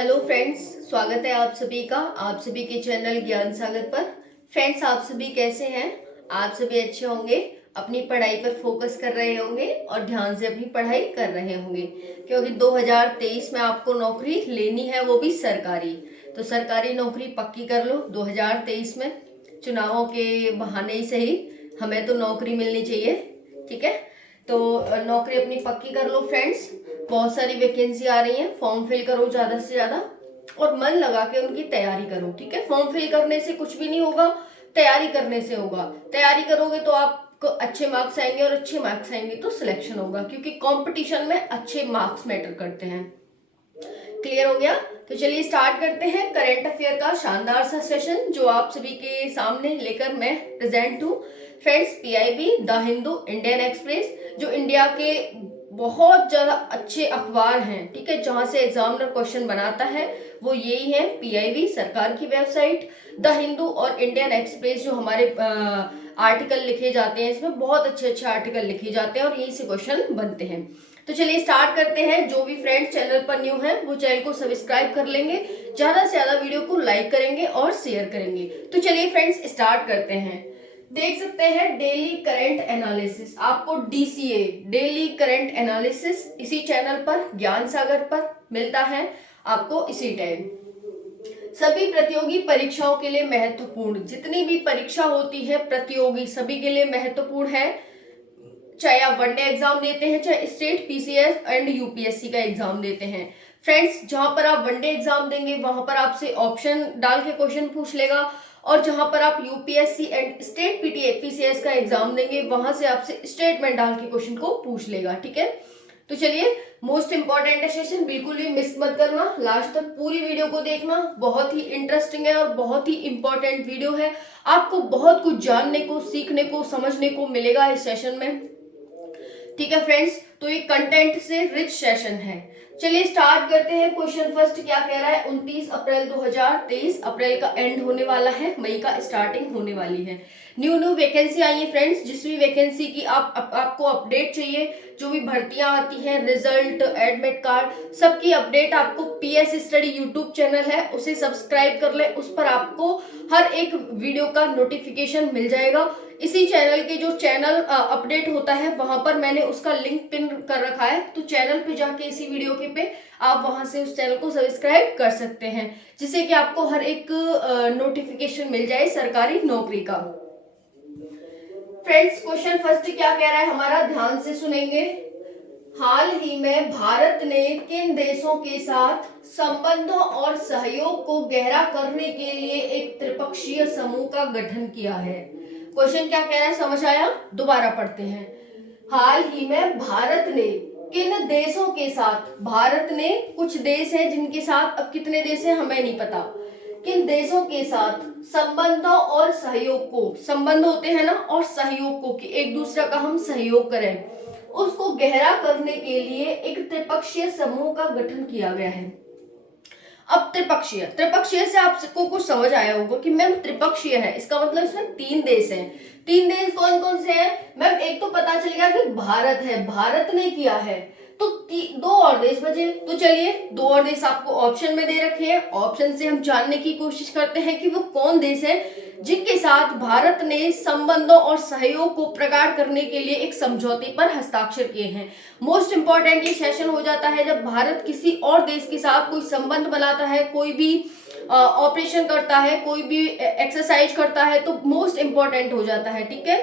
Hello friends, स्वागत है आप सभी का आप सभी के चैनल ज्ञान सागर पर। फ्रेंड्स, आप सभी कैसे हैं? आप सभी अच्छे होंगे, अपनी पढ़ाई पर फोकस कर रहे होंगे और ध्यान से अपनी पढ़ाई कर रहे होंगे, क्योंकि 2023 में आपको नौकरी लेनी है, वो भी सरकारी। तो सरकारी नौकरी पक्की कर लो 2023 में। चुनावों के बहाने ही सही, हमें तो नौकरी मिलनी चाहिए। ठीक है, तो नौकरी अपनी पक्की कर लो फ्रेंड्स। बहुत सारी वैकेंसी आ रही है, फॉर्म फिल करो ज्यादा से ज्यादा और मन लगा के उनकी तैयारी करो। ठीक है, फॉर्म फिल करने से कुछ भी नहीं होगा, तैयारी करने से होगा। तैयारी करोगे तो आपको अच्छे मार्क्स आएंगे और अच्छे मार्क्स आएंगे तो सिलेक्शन होगा, क्योंकि कंपटीशन में अच्छे मार्क्स मैटर करते हैं। क्लियर हो गया? तो चलिए स्टार्ट करते हैं करंट अफेयर का शानदार सा सेशन जो आप सभी के सामने लेकर मैं प्रेजेंट हूँ। Friends, PIB, the Hindu, Indian express, जो इंडिया के बहुत ज्यादा अच्छे अखबार हैं, ठीक है, जहां से एग्जामिनर क्वेश्चन बनाता है वो यही है। पीआईबी सरकार की वेबसाइट, द हिंदू और इंडियन एक्सप्रेस जो हमारे आर्टिकल लिखे जाते हैं, इसमें बहुत अच्छे अच्छे आर्टिकल लिखे जाते हैं और यही से क्वेश्चन बनते हैं। तो चलिए स्टार्ट करते हैं। जो भी फ्रेंड्स चैनल पर न्यू है वो चैनल को सब्सक्राइब कर लेंगे, ज्यादा से ज्यादा वीडियो को लाइक करेंगे और शेयर करेंगे। तो चलिए फ्रेंड्स स्टार्ट करते हैं। देख सकते हैं डेली करंट एनालिसिस, आपको डीसीए डेली करंट एनालिसिस इसी चैनल पर ज्ञान सागर पर मिलता है आपको इसी टाइम। सभी प्रतियोगी परीक्षाओं के लिए महत्वपूर्ण, जितनी भी परीक्षा होती है प्रतियोगी सभी के लिए महत्वपूर्ण है। चाहे आप वनडे एग्जाम देते हैं, चाहे स्टेट पीसीएस एंड यूपीएससी का एग्जाम देते हैं। फ्रेंड्स, जहां पर आप वनडे एग्जाम देंगे वहां पर आपसे ऑप्शन डाल के क्वेश्चन पूछ लेगा, और जहां पर आप यूपीएससी एंड स्टेट पीसीएस का एग्जाम देंगे वहां से आपसे स्टेटमेंट डाल के क्वेश्चन को पूछ लेगा। ठीक है, तो चलिए मोस्ट इंपॉर्टेंट है सेशन, बिल्कुल भी मिस मत करना, लास्ट तक पूरी वीडियो को देखना। बहुत ही इंटरेस्टिंग है और बहुत ही इंपॉर्टेंट वीडियो है। आपको बहुत कुछ जानने को, सीखने को, समझने को मिलेगा इस सेशन में। ठीक है फ्रेंड्स, तो ये कंटेंट से रिच सेशन है। चलिए स्टार्ट करते हैं। क्वेश्चन फर्स्ट क्या कह रहा है? 29 अप्रैल 2023, अप्रैल का एंड होने वाला है, मई का स्टार्टिंग होने वाली है। न्यू वैकेंसी आई है फ्रेंड्स। जिस भी वैकेंसी की आपको अपडेट चाहिए, जो भी भर्तियां आती हैं, रिजल्ट, एडमिट कार्ड, सबकी अपडेट आपको पीएस स्टडी यूट्यूब चैनल है उसे सब्सक्राइब कर ले, उस पर आपको हर एक वीडियो का नोटिफिकेशन मिल जाएगा। इसी चैनल के जो चैनल अपडेट होता है वहां पर मैंने उसका लिंक पिन कर रखा है, तो चैनल पे जाके इसी वीडियो के पे आप वहां से उस चैनल को सब्सक्राइब कर सकते हैं, जिससे कि आपको हर एक नोटिफिकेशन मिल जाए सरकारी नौकरी का। फ्रेंड्स, क्वेश्चन फर्स्ट क्या कह रहा है हमारा, ध्यान से सुनेंगे। हाल ही में भारत ने किन देशों के साथ संबंधों और सहयोग को गहरा करने के लिए एक त्रिपक्षीय समूह का गठन किया है? क्वेश्चन क्या कह रहा है, समझ आया? दोबारा पढ़ते हैं। हाल ही में भारत ने किन देशों के साथ, भारत ने कुछ देश हैं जिनके साथ, अब कितने देश हैं हमें नहीं पता, किन देशों के साथ संबंधों और सहयोग को, संबंध होते हैं ना, और सहयोग को कि एक दूसरे का हम सहयोग करें, उसको गहरा करने के लिए एक त्रिपक्षीय समूह का गठन किया गया है। अब त्रिपक्षीय, त्रिपक्षीय से आपको कुछ समझ आया होगा कि मैम त्रिपक्षीय है, इसका मतलब इसमें 3 देश हैं। 3 देश कौन कौन से हैं मैम? एक तो पता चल गया कि भारत है, भारत ने किया है, तो 2 और देश बचे। तो चलिए 2 और देश आपको ऑप्शन में दे रखे हैं, ऑप्शन से हम जानने की कोशिश करते हैं कि वो कौन देश है जिनके साथ भारत ने संबंधों और सहयोग को प्रगाढ़ करने के लिए एक समझौते पर हस्ताक्षर किए हैं। मोस्ट इंपॉर्टेंट ये सेशन हो जाता है जब भारत किसी और देश के साथ कोई संबंध बनाता है, कोई भी ऑपरेशन करता है, कोई भी एक्सरसाइज करता है, तो मोस्ट इंपॉर्टेंट हो जाता है। ठीक है,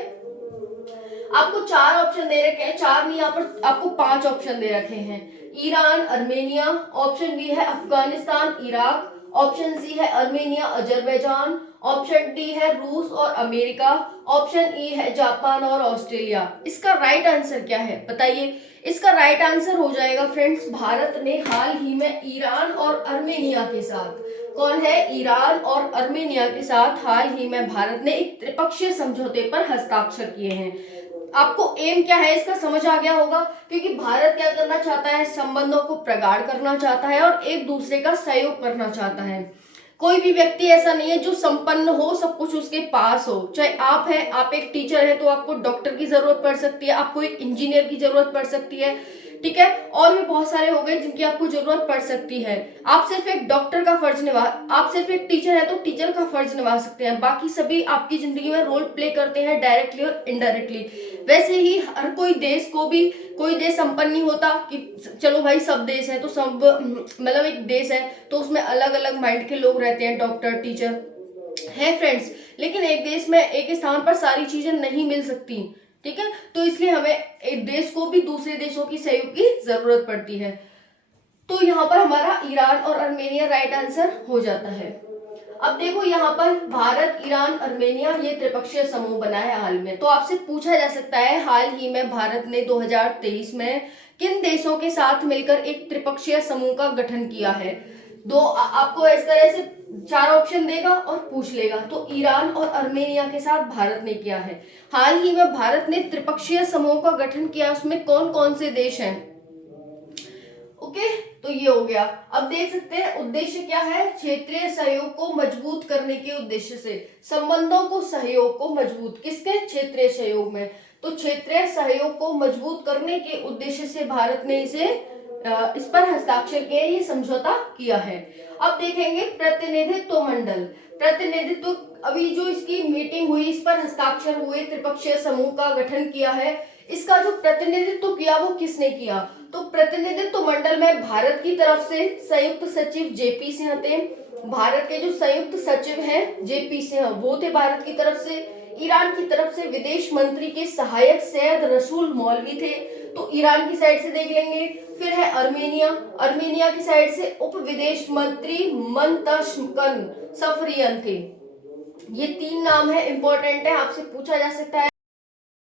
आपको 4 ऑप्शन दे रखे हैं, 4 नहीं, यहाँ पर आपको 5 ऑप्शन दे रखे हैं। ईरान, अर्मेनिया, ऑप्शन बी है अफगानिस्तान, इराक, ऑप्शन सी है अर्मेनिया, अजरबैजान, ऑप्शन डी है रूस और अमेरिका, ऑप्शन ई है जापान और ऑस्ट्रेलिया। इसका राइट आंसर क्या है बताइए? इसका राइट आंसर हो जाएगा फ्रेंड्स, भारत ने हाल ही में ईरान और अर्मेनिया के साथ, कौन है? ईरान और अर्मेनिया के साथ हाल ही में भारत ने एक त्रिपक्षीय समझौते पर हस्ताक्षर किए हैं। आपको एम क्या है इसका समझ आ गया होगा, क्योंकि भारत क्या करना चाहता है, संबंधों को प्रगाढ़ करना चाहता है और एक दूसरे का सहयोग करना चाहता है। कोई भी व्यक्ति ऐसा नहीं है जो संपन्न हो, सब कुछ उसके पास हो। चाहे आप हैं, आप एक टीचर हैं तो आपको डॉक्टर की जरूरत पड़ सकती है, आपको एक इंजीनियर की जरूरत पड़ सकती है, ठीक है। और भी बहुत सारे हो गए जिनकी आपको जरूरत पड़ सकती है। आप सिर्फ एक डॉक्टर का फर्ज निभा आप सिर्फ एक टीचर है तो टीचर का फर्ज निभा सकते हैं, बाकी सभी आपकी जिंदगी में रोल प्ले करते हैं डायरेक्टली और इनडायरेक्टली। वैसे ही हर कोई देश को भी कोई देश संपन्न नहीं होता कि चलो भाई सब देश है तो सब मतलब एक देश है तो उसमें अलग अलग माइंड के लोग रहते हैं, डॉक्टर टीचर है फ्रेंड्स। लेकिन एक देश में एक स्थान पर सारी चीजें नहीं मिल सकती, ठीक है। तो इसलिए हमें एक देश को भी दूसरे देशों की सहयोग की जरूरत पड़ती है। तो यहाँ पर हमारा ईरान और अर्मेनिया राइट आंसर हो जाता है। अब देखो यहाँ पर भारत, ईरान, अर्मेनिया ये त्रिपक्षीय समूह बना है हाल में। तो आपसे पूछा जा सकता है हाल ही में भारत ने 2023 में किन देशों के साथ मिलकर एक त्रिपक्षीय समूह का गठन किया है। आपको इस तरह से 4 ऑप्शन देगा और पूछ लेगा। तो ईरान और अर्मेनिया के साथ भारत ने किया है। हाल ही में भारत ने त्रिपक्षीय समूह का गठन किया, उसमें कौन कौन से देश हैं। ओके, तो ये हो गया। अब देख सकते हैं उद्देश्य क्या है, क्षेत्रीय सहयोग को मजबूत करने के उद्देश्य से, संबंधों को सहयोग को मजबूत, किसके, क्षेत्रीय सहयोग में। तो क्षेत्रीय सहयोग को मजबूत करने के उद्देश्य से भारत ने इस पर हस्ताक्षर किया, ये समझौता किया है। अब देखेंगे प्रतिनिधित्व मंडल। प्रतिनिधित्व, अभी जो इसकी मीटिंग हुई, इस पर हस्ताक्षर हुए, त्रिपक्षीय समूह का गठन किया है। इसका जो प्रतिनिधित्व किया वो किसने किया। तो प्रतिनिधित्व मंडल में भारत की तरफ से संयुक्त सचिव जेपी सिंह थे। भारत के जो संयुक्त सचिव हैं जेपी सिंह, वो थे भारत की तरफ से। ईरान की तरफ से विदेश मंत्री के सहायक सैयद रसूल मौलवी थे, तो ईरान की साइड से देख लेंगे। फिर है अर्मेनिया, अर्मेनिया की साइड से उप विदेश मंत्री मंतशकन सफरियन थे। ये 3 नाम है, इंपॉर्टेंट है, आपसे पूछा जा सकता है।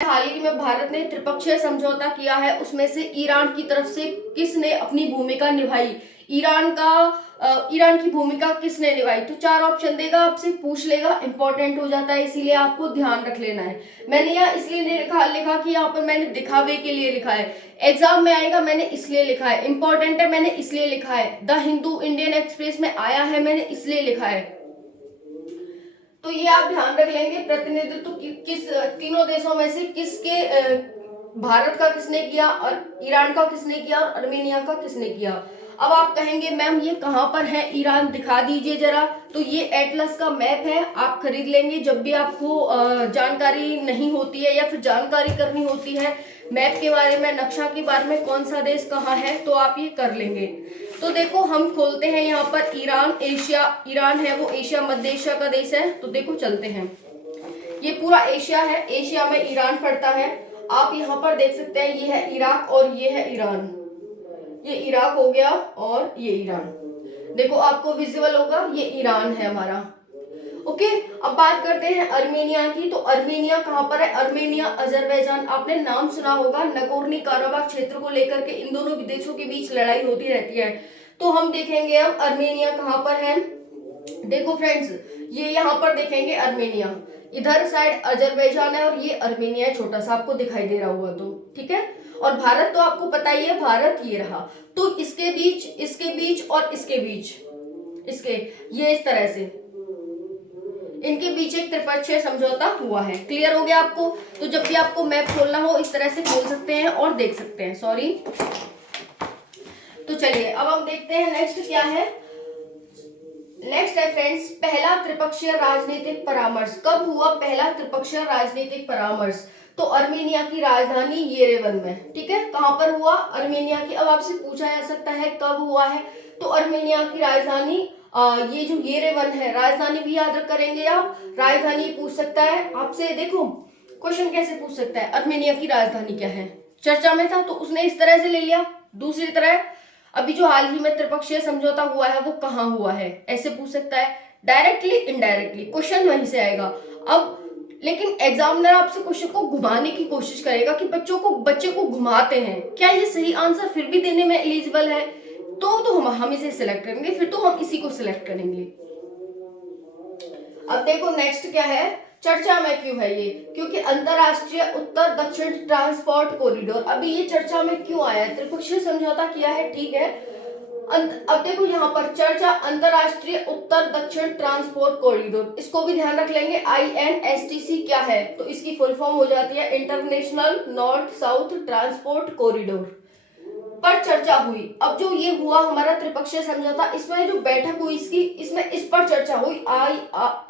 हाल ही में भारत ने त्रिपक्षीय समझौता किया है, उसमें से ईरान की तरफ से किसने अपनी भूमिका निभाई, ईरान की भूमिका किसने निभाई। तो 4 ऑप्शन देगा, आपसे पूछ लेगा, इंपॉर्टेंट हो जाता है, इसीलिए आपको ध्यान रख लेना है। मैंने यहाँ इसलिए लिखा कि यहाँ पर मैंने दिखावे के लिए लिखा है, एग्जाम में आएगा मैंने इसलिए लिखा है, इंपॉर्टेंट है मैंने इसलिए लिखा है, द हिंदू इंडियन एक्सप्रेस में आया है मैंने इसलिए लिखा है। तो ये आप ध्यान रख लेंगे, प्रतिनिधित्व किस तीनों देशों में से किसके, भारत का किसने किया और ईरान का किसने किया और अर्मेनिया का किसने किया। अब आप कहेंगे मैम ये कहाँ पर है ईरान, दिखा दीजिए जरा। तो ये एटलस का मैप है, आप खरीद लेंगे जब भी आपको जानकारी नहीं होती है या फिर जानकारी करनी होती है मैप के बारे में, नक्शा के बारे में, कौन सा देश कहाँ है, तो आप ये कर लेंगे। तो देखो हम खोलते हैं यहाँ पर ईरान है वो एशिया, मध्य एशिया का देश है। तो देखो चलते हैं, ये पूरा एशिया है, एशिया में ईरान पड़ता है। आप यहाँ पर देख सकते हैं ये है इराक और ये है ईरान, ये इराक हो गया और ये ईरान, देखो आपको विजिबल होगा, ये ईरान है हमारा। ओके, अब बात करते हैं अर्मेनिया की। तो अर्मेनिया कहाँ पर है, अर्मेनिया अजरबैजान, आपने नाम सुना होगा, नगोर्नो काराबाख क्षेत्र को लेकर के इन दोनों देशों के बीच लड़ाई होती रहती है। तो हम देखेंगे अब अर्मेनिया कहाँ पर है। देखो फ्रेंड्स, ये यहाँ पर देखेंगे अर्मेनिया, इधर साइड अजरबैजान है और ये अर्मेनिया है, छोटा सा आपको दिखाई दे रहा होगा तो ठीक है। और भारत तो आपको पता ही है, भारत ये रहा। तो इसके बीच और इसके बीच, ये इस तरह से इनके बीच एक त्रिपक्षीय समझौता हुआ है। क्लियर हो गया आपको। तो जब भी आपको मैप खोलना हो इस तरह से खोल सकते हैं और देख सकते हैं। सॉरी, तो चलिए अब हम देखते हैं नेक्स्ट क्या है। नेक्स्ट है फ्रेंड्स, पहला त्रिपक्षीय राजनीतिक परामर्श कब हुआ। पहला त्रिपक्षीय राजनीतिक परामर्श तो अर्मेनिया की राजधानी येरेवन में, ठीक है। कहां पर हुआ, अर्मेनिया की। अब आपसे पूछा जा सकता है कब हुआ है, तो अर्मेनिया की राजधानी ये जो येरेवन है, राजधानी भी याद करेंगे आप, राजधानी पूछ सकता है आपसे। देखो क्वेश्चन कैसे पूछ सकता है, अर्मेनिया की राजधानी क्या है, चर्चा में था तो उसने इस तरह से ले लिया। दूसरी तरह अभी जो हाल ही में त्रिपक्षीय समझौता हुआ है वो कहाँ हुआ है, ऐसे पूछ सकता है, डायरेक्टली इनडायरेक्टली, क्वेश्चन वहीं से आएगा। अब लेकिन एग्जामिनर आपसे क्वेश्चन को घुमाने की कोशिश करेगा कि बच्चे को घुमाते हैं, क्या ये सही आंसर फिर भी देने में एलिजिबल है, तो हम इसे सिलेक्ट करेंगे, फिर तो हम इसी को सिलेक्ट करेंगे। अब देखो नेक्स्ट क्या है, चर्चा में क्यों है ये, क्योंकि अंतरराष्ट्रीय उत्तर दक्षिण ट्रांसपोर्ट कॉरिडोर। अभी ये चर्चा में क्यों आया है, त्रिपक्षीय समझौता किया है, ठीक है। अब देखो यहाँ पर चर्चा, अंतरराष्ट्रीय उत्तर दक्षिण ट्रांसपोर्ट कॉरिडोर, इसको भी ध्यान रख लेंगे। INSTC क्या है, तो इसकी फुल फॉर्म हो जाती है international north south transport corridor. पर चर्चा हुई। अब जो ये हुआ हमारा त्रिपक्षीय समझौता, इसमें जो बैठक हुई इसकी, इसमें इस पर चर्चा हुई,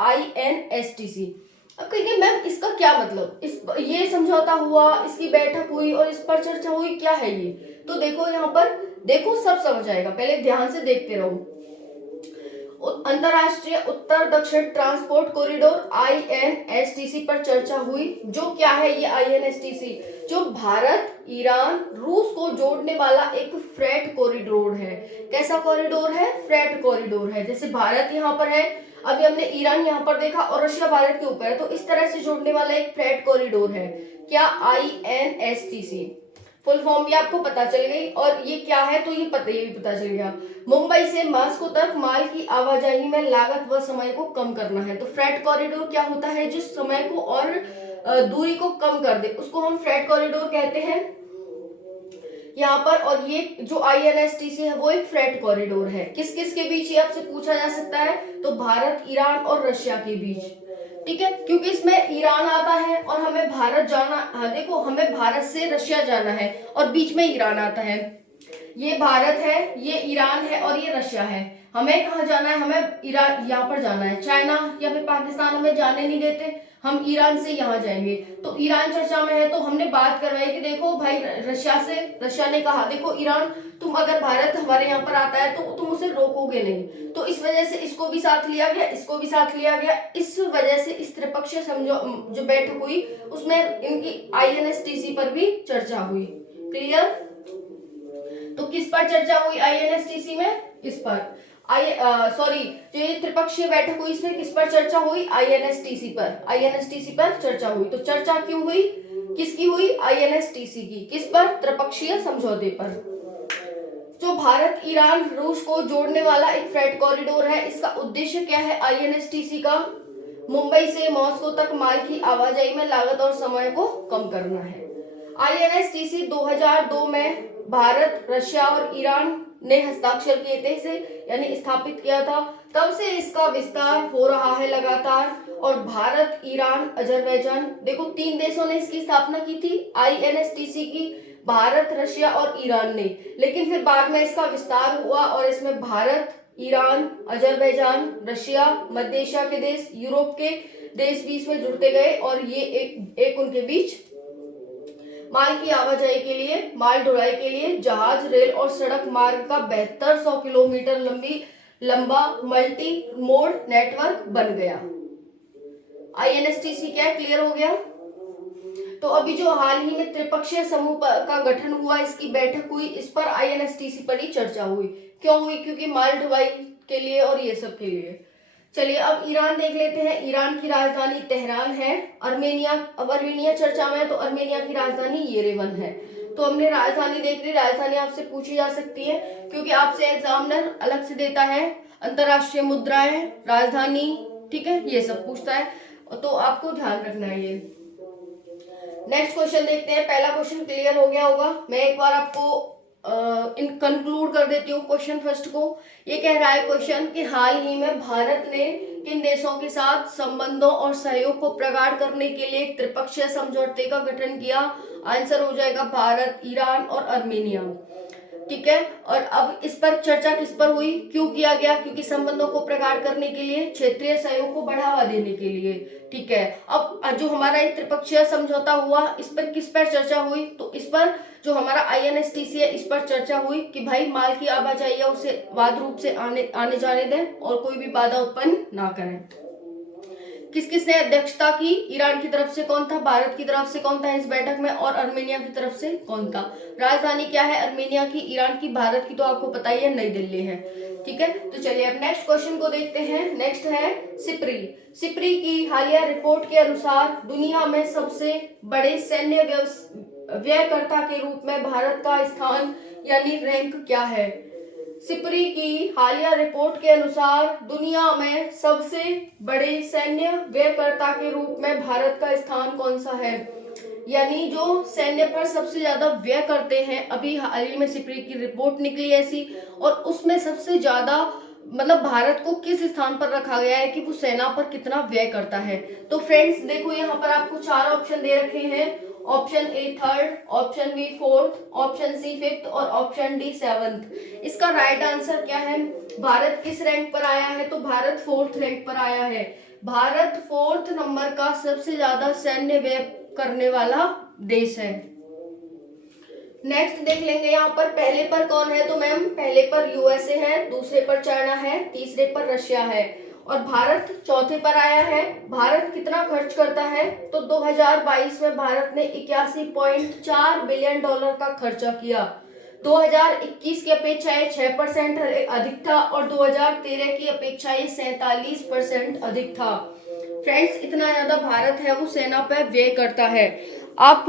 INSTC। अब कहिए मैम इसका क्या मतलब, इस ये समझौता हुआ, इसकी बैठक हुई और इस पर चर्चा हुई, क्या है ये? तो देखो यहाँ पर, देखो सब समझ आएगा, पहले ध्यान से देखते रहो। अंतरराष्ट्रीय उत्तर दक्षिण ट्रांसपोर्ट कॉरिडोर INSTC पर चर्चा हुई। जो क्या है ये INSTC? जो भारत, ईरान, रूस को जोड़ने वाला एक फ्रेट कॉरिडोर है। कैसा कॉरिडोर है? फ्रेट कॉरिडोर है। जैसे भारत यहाँ पर है, अभी हमने ईरान यहाँ पर देखा और रशिया भारत के ऊपर है, तो इस तरह से जोड़ने वाला एक फ्रेट कॉरिडोर है। क्या? INSTC। फुल फॉर्म भी आपको पता चल गई, और ये क्या है तो ये भी पता चल गया। मुंबई से मॉस्को तक माल की आवाजाही में लागत व समय को कम करना है। तो फ्रेट कॉरिडोर क्या होता है? जिस समय को और दूरी को कम कर दे उसको हम फ्रेट कॉरिडोर कहते हैं यहाँ पर। और ये जो INSTC है वो एक फ्रेट कॉरिडोर है। किस किस के बीच ये आपसे पूछा जा सकता है? तो भारत, ईरान और रशिया के बीच। ठीक है, क्योंकि इसमें ईरान आता है और हमें भारत जाना, हाँ देखो हमें भारत से रशिया जाना है और बीच में ईरान आता है। ये भारत है, ये ईरान है और ये रशिया है। हमें कहाँ जाना है? हमें ईरान, यहाँ पर जाना है। चाइना या फिर पाकिस्तान हमें जाने नहीं देते, हम ईरान से यहाँ जाएंगे। तो ईरान चर्चा में है, तो हमने बात करवाई कि देखो भाई रशिया से, रशिया ने कहा देखो ईरान, तुम अगर भारत हमारे यहाँ पर आता है तो तुम उसे रोकोगे नहीं। तो इस वजह से इसको भी साथ लिया गया, इसको भी साथ लिया गया। इस वजह से इस त्रिपक्षीय जो बैठक हुई उसमें इनकी INSTC पर भी चर्चा हुई। क्लियर? तो किस पर चर्चा हुई INSTC में? इस पर सॉरी, जो ये त्रिपक्षीय बैठक हुई इसमें किस पर चर्चा हुई? INSTC पर। INSTC पर चर्चा हुई। तो चर्चा क्यों हुई? किसकी हुई? INSTC की। किस पर? त्रिपक्षीय समझौते पर। जो भारत, ईरान, रूस को जोड़ने वाला एक फ्रेट कॉरिडोर है, इसका उद्देश्य क्या है INSTC का? मुंबई से मॉस्को तक माल की आवाजाही में लागत और समय को कम करना है। INSTC 2002 में भारत, रशिया और ईरान ने हस्ताक्षर किए थे इसे, यानी स्थापित किया था। तब से इसका विस्तार हो रहा है लगातार, और भारत, ईरान, अजरबैजान, देखो 3 देशों ने इसकी स्थापना की थी INSTC की, भारत, रशिया और ईरान ने। लेकिन फिर बाद में इसका विस्तार हुआ और इसमें भारत, ईरान, अजरबैजान, रशिया, मध्य एशिया के देश, यूरोप के देश बीच में जुड़ते गए, और ये एक उनके बीच माल की आवाजाही के लिए, माल ढुलाई के लिए जहाज, रेल और सड़क मार्ग का 7200 किलोमीटर लंबा मल्टी मोड नेटवर्क बन गया। INSTC क्या? क्लियर हो गया? तो अभी जो हाल ही में त्रिपक्षीय समूह का गठन हुआ, इसकी बैठक हुई, इस पर INSTC पर ही चर्चा हुई। क्यों हुई? क्योंकि माल ढुलाई के लिए और ये सब के लिए। चलिए अब ईरान देख लेते हैं। ईरान की राजधानी तेहरान है। अर्मेनिया, अब अर्मेनिया चर्चा में है, तो अर्मेनिया की राजधानी येरेवन है। तो हमने राजधानी देख ली। राजधानी आपसे पूछी जा सकती है क्योंकि आपसे एग्जामिनर अलग से देता है अंतरराष्ट्रीय मुद्राएं, राजधानी, ठीक है, ये सब पूछता है, तो आपको ध्यान रखना है ये। नेक्स्ट क्वेश्चन देखते हैं। पहला क्वेश्चन क्लियर हो गया होगा। मैं एक बार आपको इन कंक्लूड कर देती हूँ क्वेश्चन फर्स्ट को। ये कह रहा है क्वेश्चन कि हाल ही में भारत ने किन देशों के साथ संबंधों और सहयोग को प्रगाढ़ करने के लिए एक त्रिपक्षीय समझौते का गठन किया? आंसर हो जाएगा भारत, ईरान और अर्मेनिया। ठीक है, और अब इस पर चर्चा किस पर हुई, क्यों किया गया? क्योंकि संबंधों को प्रगाढ़ करने के लिए, क्षेत्रीय सहयोग को बढ़ावा देने के लिए। ठीक है, अब जो हमारा एक त्रिपक्षीय समझौता हुआ, इस पर किस पर चर्चा हुई? तो इस पर जो हमारा INSTC है, इस पर चर्चा हुई कि भाई माल की आवाजाही है उसे वाद रूप से आने जाने दें और कोई भी बाधा उत्पन्न ना करें। किस किसने अध्यक्षता की? ईरान की तरफ से कौन था, भारत की तरफ से कौन था इस बैठक में, और अर्मेनिया की तरफ से कौन था? राजधानी क्या है? अर्मेनिया की, ईरान की, भारत की तो आपको पता ही है नई दिल्ली है। ठीक है, तो चलिए अब नेक्स्ट क्वेश्चन को देखते हैं। नेक्स्ट है सिप्री। सिप्री की हालिया रिपोर्ट के अनुसार दुनिया में सबसे बड़े सैन्य व्ययकर्ता के रूप में भारत का स्थान यानी रैंक क्या है? सिप्री की हालिया रिपोर्ट के अनुसार दुनिया में सबसे बड़े सैन्य व्ययकर्ता के रूप में भारत का स्थान कौन सा है? यानी जो सैन्य पर सबसे ज्यादा व्यय करते हैं, अभी हाल ही में सिप्री की रिपोर्ट निकली ऐसी, और उसमें सबसे ज्यादा मतलब भारत को किस स्थान पर रखा गया है कि वो सेना पर कितना व्यय करता है। तो फ्रेंड्स देखो यहाँ पर आपको 4 ऑप्शन दे रखे हैं option A third, option B fourth, option C fifth और ऑप्शन डी सेवंथ। इसका राइट आंसर क्या है? भारत किस रैंक पर आया है? तो भारत फोर्थ रैंक पर आया है। भारत फोर्थ नंबर का सबसे ज्यादा सैन्य व्यय करने वाला देश है। नेक्स्ट देख लेंगे यहाँ पर पहले पर कौन है? तो मैम पहले पर यूएसए है, दूसरे पर चाइना है, तीसरे पर रशिया है और भारत चौथे पर आया है। भारत कितना खर्च करता है? तो 2022 में भारत ने 81.4 बिलियन डॉलर का खर्चा किया। 2021 की अपेक्षा ये 6% अधिक था और 2013 की अपेक्षा ये 47% अधिक था। फ्रेंड्स, इतना ज्यादा भारत है वो सेना पर व्यय करता है। आप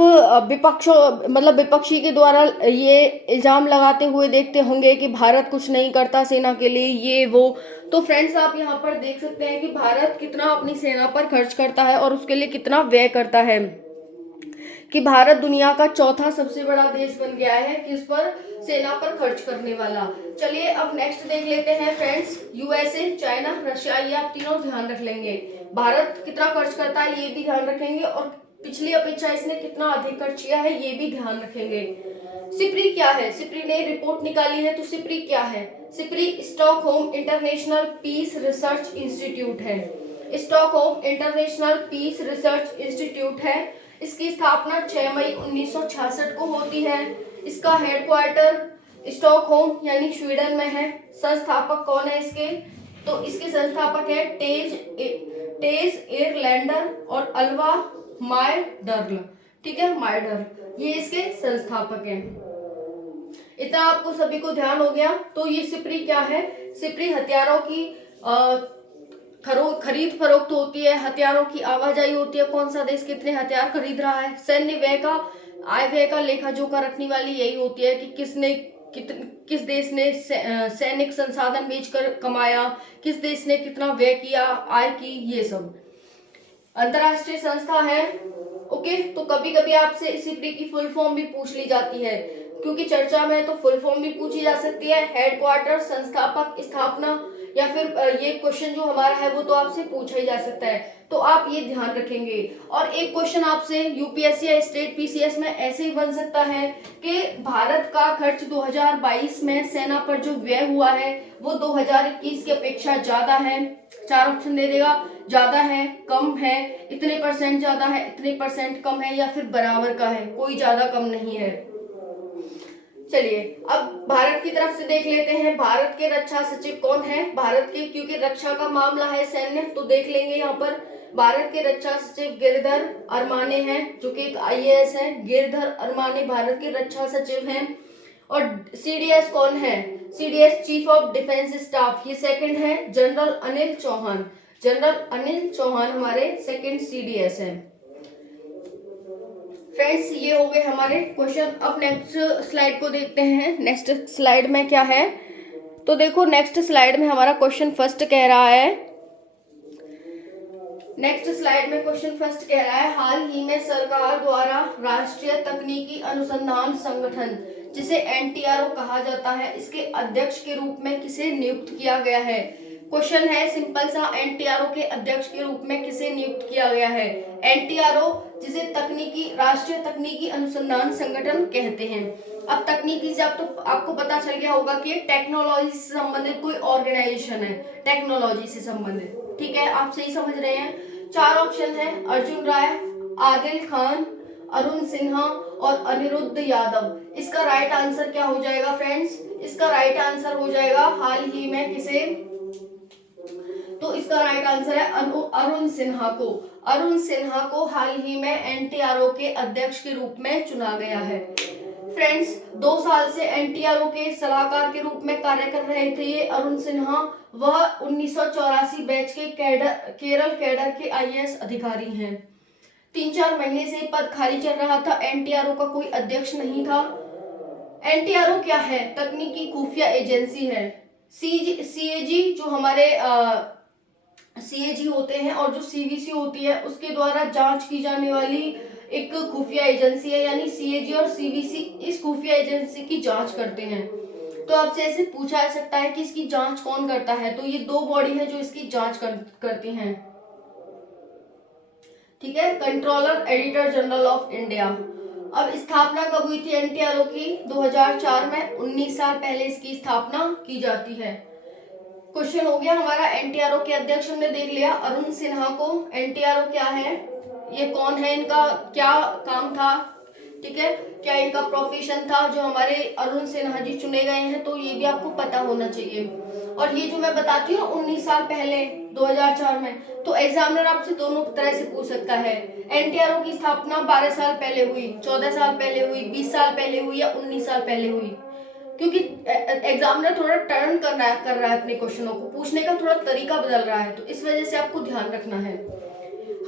विपक्षी के द्वारा ये इल्जाम लगाते हुए देखते होंगे कि भारत कुछ नहीं करता सेना के लिए, ये वो। तो फ्रेंड्स, आप यहाँ पर देख सकते हैं कि भारत कितना अपनी सेना पर खर्च करता है और उसके लिए कितना व्यय करता है, कि भारत दुनिया का चौथा सबसे बड़ा देश बन गया है किस पर? सेना पर खर्च करने वाला। चलिए अब नेक्स्ट देख लेते हैं फ्रेंड्स, यूएसए, चाइना, रशिया, ये आप तीनों ध्यान रख लेंगे। भारत कितना खर्च करता है ये भी ध्यान रखेंगे और पिछली अपेक्षा इसने कितना अधिक खर्च किया है ये भी ध्यान रखेंगे। सिप्री क्या है? सिप्री ने रिपोर्ट निकाली है, तो सिप्री क्या है? SIPRI Stockholm International Peace Research Institute है। Stockholm International Peace Research Institute है। इसकी स्थापना 6 मई 1966 को होती है। इसका हेडक्वार्टर स्टॉकहोम यानी स्वीडन में है। संस्थापक कौन है इसके? तो इसके संस्थापक है टेज एयरलैंडर और अल्वा मायडर्ल। ठीक है, मायडर्ल, ये इसके संस्थापक हैं। इतना आपको सभी को ध्यान हो गया। तो ये सिप्री क्या है? सिप्री हथियारों की खरीद फरोख्त होती है, हथियारों की आवाजाही होती है, कौन सा देश कितने हथियार खरीद रहा है, सैन्य व्यय का, आय व्यय का लेखा जोखा रखने वाली यही होती है कि किस देश ने सैनिक संसाधन बेचकर कमाया, किस देश ने कितना व्यय किया, आय की, ये सब अंतरराष्ट्रीय संस्था है। ओके, तो कभी कभी आपसे सिप्री की फुल फॉर्म भी पूछ ली जाती है, क्योंकि चर्चा में तो फुल फॉर्म भी पूछी जा सकती है, हेडक्वार्टर, संस्थापक, स्थापना, या फिर ये क्वेश्चन जो हमारा है वो तो आपसे पूछा ही जा सकता है, तो आप ये ध्यान रखेंगे। और एक क्वेश्चन आपसे यूपीएससी या स्टेट पीसीएस में ऐसे ही बन सकता है कि भारत का खर्च 2022 में सेना पर जो व्यय हुआ है वो 2021 की अपेक्षा ज्यादा है। 4 ऑप्शन दे देगा, ज्यादा है, कम है, इतने परसेंट ज्यादा है, इतने परसेंट कम है, या फिर बराबर का है, कोई ज्यादा कम नहीं है। चलिए अब भारत की तरफ से देख लेते हैं, भारत के रक्षा सचिव कौन है? भारत के, क्योंकि रक्षा का मामला है सैन्य, तो देख लेंगे यहाँ पर भारत के रक्षा सचिव गिरधर अरमाने हैं, जो कि एक आईएएस है। गिरधर अरमाने भारत के रक्षा सचिव हैं। और सीडीएस कौन है? CDS chief of defence staff, ये सेकंड है जनरल अनिल चौहान। जनरल अनिल चौहान हमारे सेकंड सीडीएस हैं। फ्रेंड्स, ये हो गए हमारे क्वेश्चन। अब नेक्स्ट स्लाइड को देखते हैं। नेक्स्ट स्लाइड में क्या है? तो देखो, नेक्स्ट स्लाइड में हमारा क्वेश्चन फर्स्ट कह रहा है, नेक्स्ट स्लाइड में क्वेश्चन फर्स्ट कह रहा है, हाल ही में सरकार द्वारा राष्ट्रीय तकनीकी अनुसंधान संगठन, जिसे एनटीआरओ कहा जाता है, इसके अध्यक्ष के रूप में किसे नियुक्त किया गया है? क्वेश्चन है सिंपल सा, एनटीआरओ के अध्यक्ष के रूप में किसे नियुक्त किया गया है? एनटीआरओ, जिसे राष्ट्रीय तकनीकी अनुसंधान संगठन कहते हैं। अब तकनीकी से आपको पता चल गया होगा कि टेक्नोलॉजी से संबंधित कोई ऑर्गेनाइजेशन है, टेक्नोलॉजी से संबंधित। ठीक है, आप सही समझ रहे हैं। 4 ऑप्शन है, अर्जुन राय, आदिल खान, अरुण सिन्हा और अनिरुद्ध यादव। इसका राइट आंसर क्या हो जाएगा फ्रेंड्स? इसका राइट आंसर हो जाएगा हाल ही में किसे? तो इसका राइट आंसर है अरुण सिन्हा को। अरुण सिन्हा को हाल ही में एनटीआरओ के अध्यक्ष के रूप में चुना गया है। फ्रेंड्स, 2 साल से एनटीआरओ के सलाहकार के रूप में कार्य कर रहे थे ये अरुण सिन्हा। वह 1984 बैच के केरल कैडर के आईएएस अधिकारी हैं। 3-4 महीने से पद खाली चल रहा था, एनटीआरओ का कोई अध्यक्ष नहीं था। एनटीआरओ क्या है? तकनीकी खुफिया एजेंसी है। सीएजी जो हमारे सीएजी होते हैं और जो सीवीसी होती है उसके द्वारा जांच की जाने वाली एक खुफिया एजेंसी है, यानी सीएजी और सीवीसी इस खुफिया एजेंसी की जांच करते हैं। तो आपसे ऐसे पूछा जा सकता है कि इसकी जांच कौन करता है? तो ये 2 बॉडी है जो इसकी जांच करती हैं। ठीक है, controller editor general of India. अब स्थापना कब हुई थी एनटीआरओ की? 2004 में, 19 साल पहले इसकी स्थापना की जाती है। क्वेश्चन हो गया हमारा। एनटीआरओ के अध्यक्ष हमने देख लिया अरुण सिन्हा को। एनटीआरओ क्या है, ये कौन है, इनका क्या काम था, ठीक है, क्या इनका प्रोफेशन था, जो हमारे अरुण सिन्हा जी चुने गए हैं, तो ये भी आपको पता होना चाहिए। और ये जो मैं बताती हूँ 19 साल पहले 2004 में, तो एग्जामिनर आपसे दोनों तरह से पूछ सकता है। एनटीआरओ की स्थापना 12 साल पहले हुई, 14 साल पहले हुई, 20 साल पहले हुई या 19 साल पहले हुई, क्योंकि एग्जामिनर थोड़ा टर्न कर रहा है अपने क्वेश्चनों को, पूछने का थोड़ा तरीका बदल रहा है, तो इस वजह से आपको ध्यान रखना है।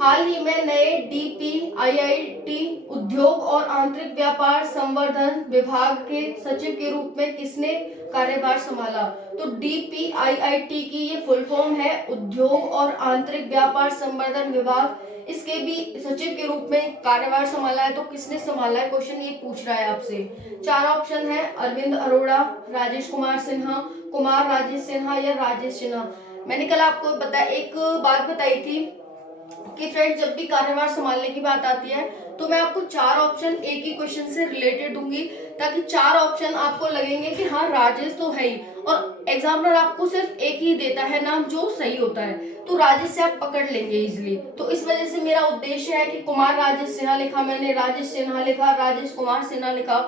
हाल ही में नए डीपीआईआईटी उद्योग और आंतरिक व्यापार संवर्धन विभाग के सचिव के रूप में किसने कार्यभार संभाला? तो डीपीआईआईटी की ये फुल फॉर्म है उद्योग और आंतरिक व्यापार संवर्धन विभाग, इसके भी सचिव के रूप में कार्यभार संभाला है। तो किसने संभाला है, क्वेश्चन ये पूछ रहा है आपसे। 4 ऑप्शन है, अरविंद अरोड़ा, राजेश कुमार सिन्हा, कुमार राजेश सिन्हा या राजेश सिन्हा। मैंने कल आपको एक बात बताई थी कि फ्रेंड जब भी कार्यभार संभालने की बात आती है तो मैं आपको 4 ऑप्शन एक ही क्वेश्चन से रिलेटेड दूंगी, ताकि 4 ऑप्शन आपको लगेंगे कि हाँ राजेश तो है ही, और एग्जामिनर आपको सिर्फ एक ही देता है नाम जो सही होता है, तो राजेश से आप पकड़ लेंगे इजिली। तो इस वजह से मेरा उद्देश्य है कि कुमार राजेश सिन्हा लिखा मैंने, राजेश सिन्हा लिखा, राजेश कुमार सिन्हा लिखा,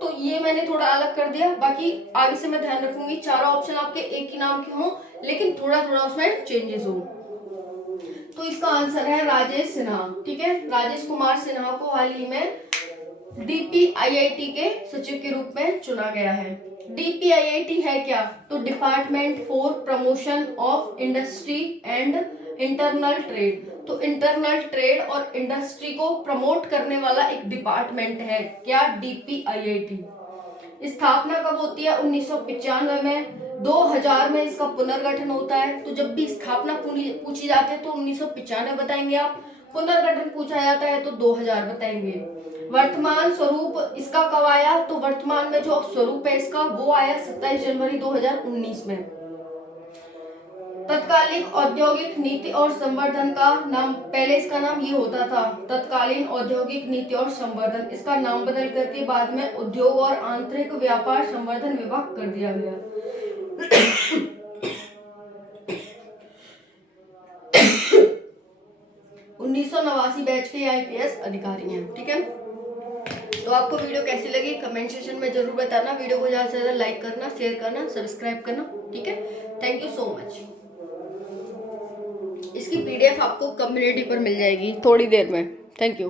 तो ये मैंने थोड़ा अलग कर दिया। बाकी आगे से मैं ध्यान रखूंगी 4 ऑप्शन आपके एक ही नाम के हों, लेकिन थोड़ा थोड़ा उसमें चेंजेस हो। तो इसका आंसर है राजेश सिन्हा, ठीक है। राजेश कुमार सिन्हा को हाल ही में डीपीआईआईटी के सचिव के रूप में चुना गया है। डीपीआईआईटी है क्या? तो department for promotion of industry and internal trade. तो इंटरनल ट्रेड और इंडस्ट्री को प्रमोट करने वाला एक डिपार्टमेंट है क्या? डीपीआईआईटी। स्थापना कब होती है? 1995 में। 2000 में इसका पुनर्गठन होता है। तो जब भी स्थापना पूछी जाती है तो 1995 बताएंगे आप, पुनर्गठन पूछा जाता है तो 2000 बताएंगे। वर्तमान स्वरूप इसका कब आया? तो वर्तमान में जो स्वरूप है इसका वो आया 27 जनवरी 2019 में। तत्कालीन औद्योगिक नीति और संवर्धन का नाम, पहले इसका नाम ये होता था तत्कालीन औद्योगिक नीति और संवर्धन, इसका नाम बदल करके बाद में उद्योग और आंतरिक व्यापार संवर्धन विभाग कर दिया गया। 1989 बैच के आईपीएस अधिकारी हैं, ठीक है। तो आपको वीडियो कैसी लगी कमेंट सेक्शन में जरूर बताना। वीडियो को ज्यादा से ज्यादा लाइक करना, शेयर करना, सब्सक्राइब करना, ठीक है। Thank you so much. इसकी पीडीएफ आपको कम्युनिटी पर मिल जाएगी थोड़ी देर में। Thank you.